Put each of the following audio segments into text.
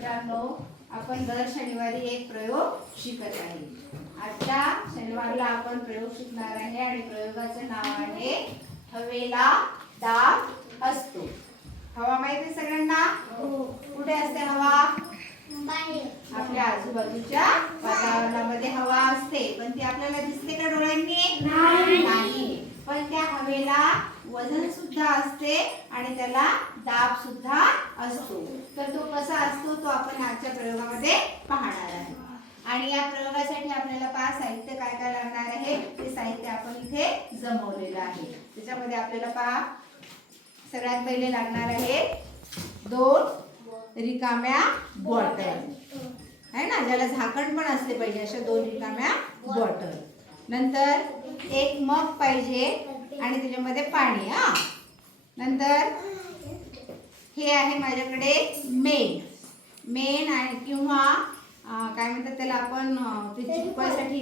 मित्रांनो, आपण दर शनिवारी एक प्रयोग शिकत आहे. आजच्या शनिवारला आपण प्रयोग शिकणार आहे आणि प्रयोगाचं नाव आहे हवेला दाब असतो. हवा माहिती आहे सगळ्यांना? कुठे असते हवा? आपल्या आजूबाजूच्या वातावरणामध्ये हवा असते, पण ती आपल्याला दिसते का डोळ्यांनी? नाही. पण त्या हवेला वजन सुद्धा असते आणि त्याला दाब सुद्धा असतो. तर तो कसा असतो तो आपण आजच्या प्रयोगामध्ये पाहणार आहे. आणि या प्रयोगासाठी आपल्याला साहित्य काय काय लागणार आहे ते साहित्य आपण इथे जमवलेलं आहे. त्याच्यामध्ये आपल्याला सगळ्यात पहिले लागणार आहे 2 रिकाम्या बॉटल आहे ना, ज्याला झाकण पण असले पाहिजे, अशा 2 रिकाम्या बॉटल. नंतर एक मग पाहिजे आणि त्याच्यामध्ये पाणी. नंतर हे आहे माझ्याकडे मेन आणि किंवा काय म्हणतात त्याला आपण चिपकवायसाठी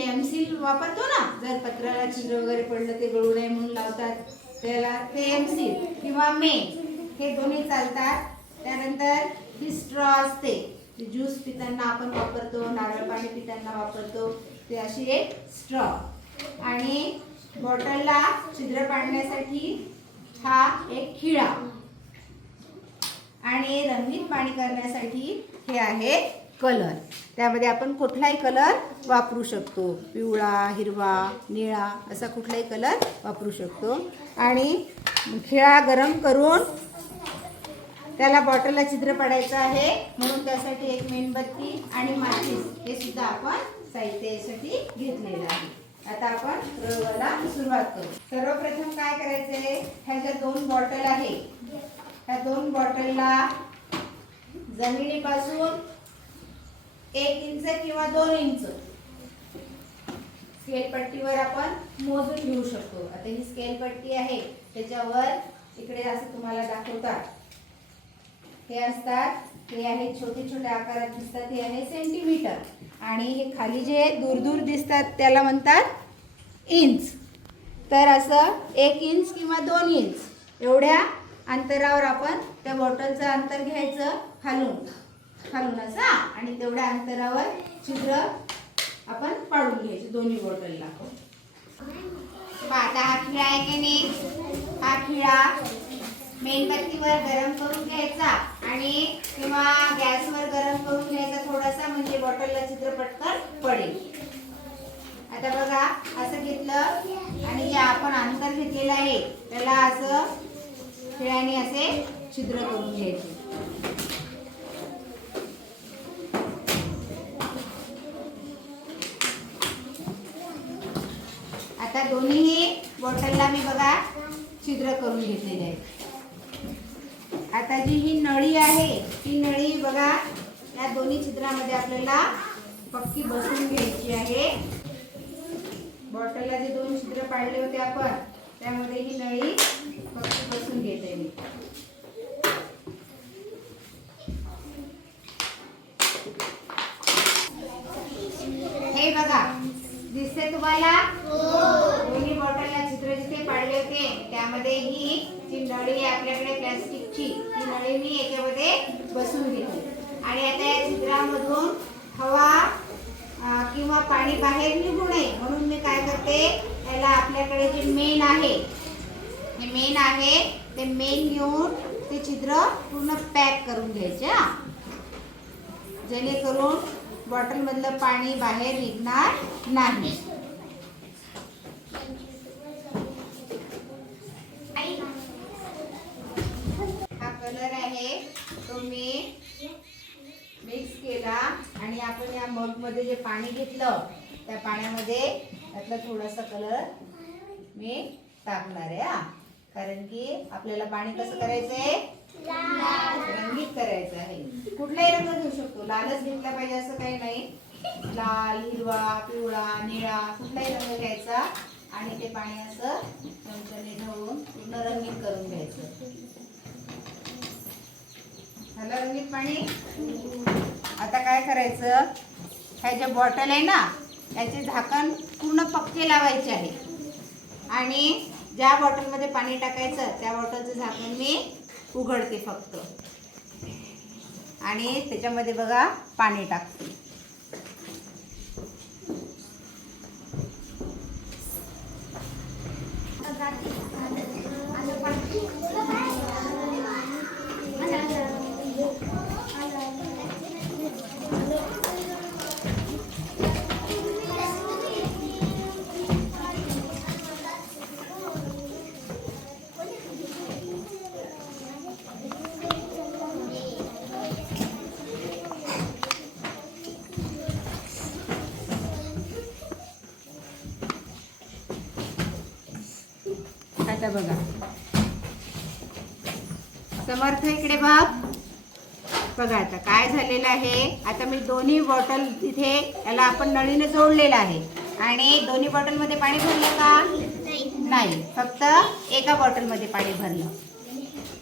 एमसील वापरतो ना. जर पत्राला छिद्र वगैरे पडलं ते गळू नये म्हणून लावतात त्याला, ते एमसील किंवा मेन हे दोन्ही चालतात. त्यानंतर ही स्ट्रॉ असते, ते ज्यूस पिताना आपण वापरतो, नारळ पाणी पिताना वापरतो, ते अशी एक स्ट्रॉ. आणि बॉटलला छिद्र पाडण्यासाठी हा एक खिळा. आणि रंगीत पाणी करण्यासाठी हे आहे कलर. त्यामध्ये आपण कुठलाही कलर वापरू शकतो, पिवळा, हिरवा, निळा असा कुठलाही कलर वापरू शकतो. आणि खिळा गरम करून त्याला बॉटलला छिद्र पाडायचं आहे, म्हणून त्यासाठी एक मेणबत्ती आणि माचीस हे सुद्धा आपण साहित्यासाठी घेतलेलं आहे. आता आपण प्रयोगाला सुरुवात करू. सर्वप्रथम काय करायचंय, ह्या ज्या 2 बॉटल आहे ह्या 2 बॉटलला जमिनीपासून 1 इंच किंवा 2 इंच स्केल पट्टीवर आपण मोजून घेऊ शकतो. आता ही स्केल पट्टी आहे, त्याच्यावर इकडे असं तुम्हाला दाखवतात हे असतात, हे आहे छोटे छोटे आकारात दिसतात, हे आहे सेंटीमीटर. आणि हे खाली जे दूर दूर दिसतात त्याला म्हणतात इंच. तर असं 1 इंच किंवा 2 इंच एवढ्या अंतरावर आपण त्या बॉटलचं अंतर घ्यायचं खालून असं, आणि तेवढ्या अंतरावर छिद्र आपण पाडून घ्यायचे दोन्ही बॉटलला. आता हा खिळा आहे की नाही, हा खिळा मेणबत्तीवर गरम करून घ्यायचा आणि किंवा गॅसवर गरम करून घ्यायचा थोडासा, म्हणजे बॉटलला छिद्र पटकन पडेल. आता बघा असं घेतलं आणि जे आपण अंतर घेतलेलं आहे त्याला असं खिळ्याने असे छिद्र करून घ्यायचे. आता दोन्ही बॉटलला मी बघा छिद्र करून घेतलेले आहे. आता जी ही नळी आहे ती नळी बघा या दोन्ही छिद्रामध्ये आपल्याला पक्की बसवून घ्यायची आहे. बॉटलला जे 2 छिद्र पाडले होते आपण त्यामध्ये ही नळी पक्की बसवून घेते मी. हे बघा दिसते तुम्हाला? दोन्ही बॉटलला छिद्र जिथे पाडले होते त्यामध्ये ही जी नळी आहे आपल्याकडे प्लास्टिकची, ती नळी मी याच्यामध्ये बसवून घेते. आणि आता या छिद्रामधून हवा किंवा पाणी बाहेर निघू नये म्हणून मी काय करते, याला आपल्याकडे जे मेन आहे ते मेन घेऊन ते छिद्र पूर्ण पॅक करून घ्यायचे, जेणेकरून बॉटलमधलं पाणी बाहेर निघणार नाही. हा कलर आहे तो मी मिक्स केला आणि आपण या मग मध्ये जे पाणी घेतलं त्या पाण्यामध्ये त्यातला थोडासा कलर मी टाकणार आहे. कारण की आपल्याला पाणी कसं करायचंय, रंगीत करायचं आहे. कुठलाही रंग घेऊ शकतो, लालच घेतला पाहिजे असं काही नाही. लाल, हिरवा, पिवळा, निळा कुठलाही रंग घ्यायचा आणि ते पाणी असं चमच्याने ढवळून पूर्ण रंगीत करून घ्यायचं. झालं रंगीत पाणी. आता काय करायचं, ह्या ज्या बॉटल आहे ना याचे झाकण पूर्ण पक्के लावायचे आहे. आणि ज्या बॉटलमध्ये पाणी टाकायचं त्या बॉटलचं झाकण मी उघडते फक्त. आणि त्याच्यामध्ये बघा पाणी टाकते. आता बघा समर्थ इकडे बघा आता काय झालेलं आहे. आता मी दोन्ही बॉटल तिथे याला आपण नळीने जोडलेलं आहे आणि दोन्ही बॉटलमध्ये पाणी भरलं का नाही, फक्त एका बॉटलमध्ये पाणी भरलं.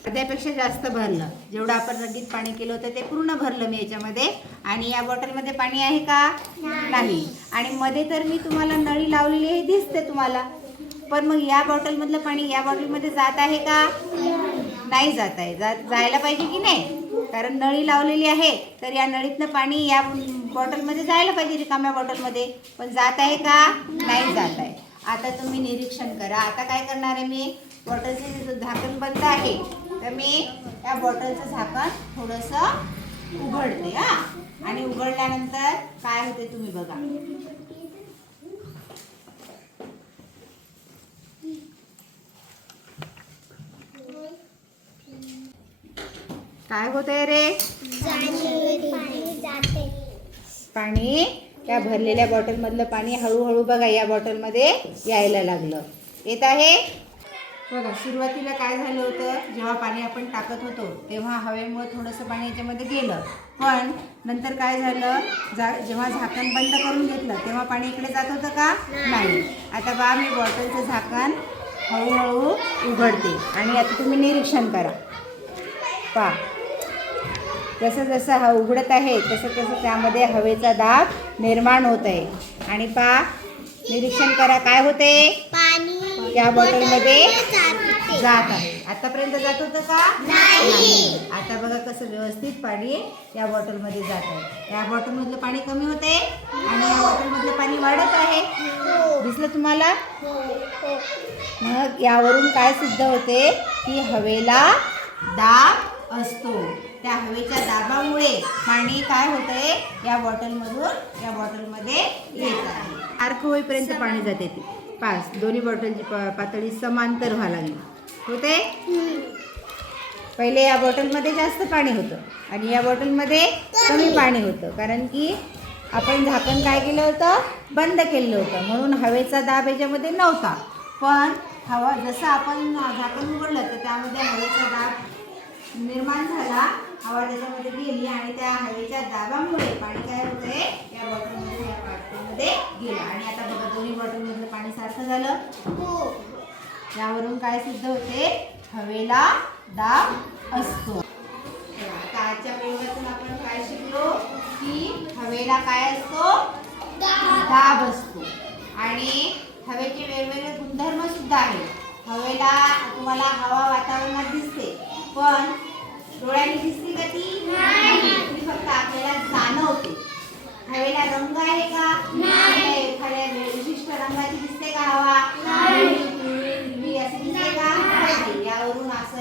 अर्ध्यापेक्षा जास्त भरलं. जेवढं आपण रंगीत पाणी केलं होतं ते पूर्ण भरलं मी याच्यामध्ये. आणि या बॉटलमध्ये पाणी आहे का नाही. आणि मध्ये तर मी तुम्हाला नळी लावलेली आहे दिसते तुम्हाला, पण मग या बॉटलमधलं पाणी या बॉटलमध्ये जात आहे का नाही जात आहे. जायला पाहिजे की नाही, कारण नळी लावलेली आहे तर या नळीतलं पाणी या बॉटलमध्ये जायला पाहिजे रिकाम्या बॉटलमध्ये, पण जात आहे का नाही जात आहे. आता तुम्ही निरीक्षण करा. आता काय करणार आहे मी, बॉटलचे झाकण बंद आहे तर मी या बॉटलचं झाकण थोडंसं उघडते आणि उघडल्यानंतर काय होते तुम्ही बघा. काय होतंय रे, पाणी त्या भरलेल्या बॉटलमधलं पाणी हळूहळू बघा या बॉटलमध्ये यायला लागलं. येत आहे बघा. सुरुवातीला काय झालं होतं, जेव्हा पाणी आपण टाकत होतो तेव्हा हवेमुळे थोडंसं पाणी याच्यामध्ये गेलं, पण नंतर काय झालं, जेव्हा झाकण बंद करून घेतलं तेव्हा पाणी इकडे जात होतं का नाही. आता बा मी बॉटलचं झाकण हळूहळू उघडते आणि आता तुम्ही निरीक्षण करा. पा जसं जसं हा उघडत आहे तसं तसं त्यामध्ये हवेचा दाब निर्माण होत आहे. आणि पा निरीक्षण करा काय होते, पाणी या बॉटलमध्ये जात आहे. आतापर्यंत जात होतं का नाही. आता बघा कसं व्यवस्थित पाणी या बॉटलमध्ये जात आहे. या बॉटलमधलं पाणी कमी होते आणि या बॉटलमधलं पाणी वाढत आहे. दिसलं तुम्हाला. मग यावरून काय सिद्ध होते की हवेला दाब असतो. त्या हवेच्या दाबामुळे पाणी काय होतंय या बॉटलमधून या बॉटलमध्ये येत आहे. अर्क होईपर्यंत पाणी जाते ते पास. दोन्ही बॉटलची पातळी समांतर व्हायला लागली होते. पहिले या बॉटलमध्ये जास्त पाणी होतं आणि या बॉटलमध्ये कमी पाणी होतं, कारण की आपण झाकण काय केलं होतं, बंद केलं होतं, म्हणून हवेचा दाब याच्यामध्ये नव्हता. पण हवा जसं आपण झाकण उघडलं तर त्यामध्ये हवेचा दाब निर्माण झाला, हवा त्याच्यामध्ये गेली आणि त्या हवेच्या दाबामुळे पाणी काय होतंय या बॉटलमध्ये या बॉटलमध्ये गेलं. आणि आता बघा दोन्ही बॉटलमधलं पाणी सारखं झालं. यावरून काय सिद्ध होते, हवेला दाब असतो. आता आजच्या प्रयोगातून आपण काय शिकलो की हवेला काय असतो, दाब असतो. आणि हवेचे वेगवेगळे गुणधर्म सुद्धा आहेत. हवेला तुम्हाला हवा वातावरणात दिसते, पण डोळ्यांनी दिसते का ती नाही, फक्त आपल्याला जाणवते. हवेला रंग आहे का नाही, एखाद्या विशिष्ट रंगाची दिसते का हवा, हिरवी अशी दिसते का नाही. यावरून असं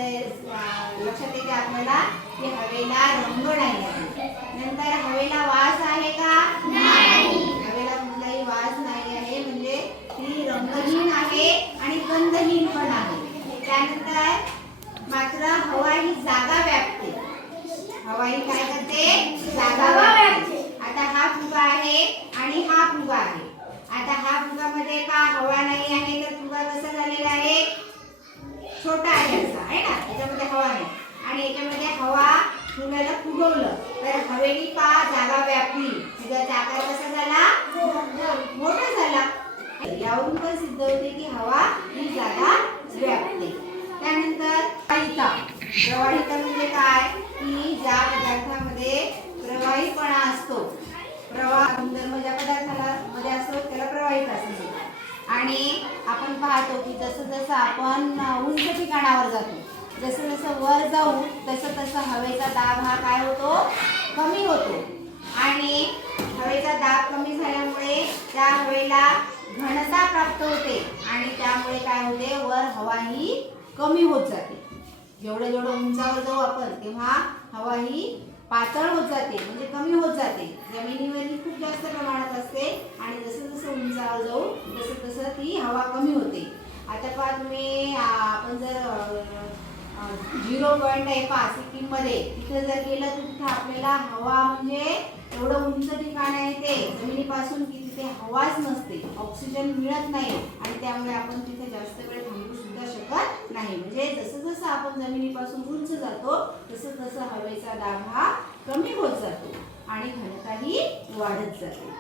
लक्षात येते आपल्याला की हवेला रंग नाही आहे. नंतर हवेला वास आहे का नाही, हवेला कुठलाही वास नाही आहे, म्हणजे ती रंगहीन आहे आणि गंधहीन पण आहे. त्यानंतर मात्र हवा ही जागा व्यापते. हवा ही काय करते, जागा व्यापते. आता हा फुगा आहे आणि हा फुगा आहे. आता हा फुगामध्ये का हवा नाही आहे तर फुगा कसा झालेला आहे, छोटा आहे असा आहे ना, याच्यामध्ये हवा नाही. आणि याच्यामध्ये हवा फुगाला फुगवलं तर हवेने का जागा व्यापली, फुगाचा आकार कसा झाला, मोठा झाला. यावरून पण सिद्ध होते की हवा ही जागा व्यापते. त्यानंतर प्रवाहिता म्हणजे काय की ज्या पदार्थामध्ये प्रवाहीपणा असतो, प्रवाह गुणधर्म ज्या पदार्थाला मध्ये असतो त्याला प्रवाहिता असते. आणि आपण पाहतो की जसं जसं आपण उंच ठिकाणावर जातो जसं जसं वर जाऊ तसं तसं हवेचा दाब हा काय होतो, कमी होतो. आणि हवेचा दाब कमी झाल्यामुळे त्या हवेला घनता प्राप्त होते आणि त्यामुळे काय होते, वर हवा ही कमी होत जाते. जेवढं जेवढं उंचावर जाऊ आपण तेव्हा हवा ही पातळ होत जाते, म्हणजे कमी होत जाते. जमिनीवर ही खूप जास्त प्रमाणात असते आणि जसं जसं उंचावर जाऊ तसं तसं ती हवा कमी होते. आता पहा तुम्ही, आपण जर 0 पॉईंट आहे पहा सिक्कीममध्ये, तिथं जर गेलं तर तिथं आपल्याला हवा म्हणजे एवढं उंच ठिकाण आहे ते जमिनीपासून की तिथे हवाच नसते, ऑक्सिजन मिळत नाही आणि त्यामुळे आपण तिथे जास्त वेळ थांबू सुद्धा शकत नाही. म्हणजे जसं जसं आपण जमिनीपासून उंच जातो तसं तसं हवेचा दाब हा कमी होत जातो आणि घनताही वाढत जाते.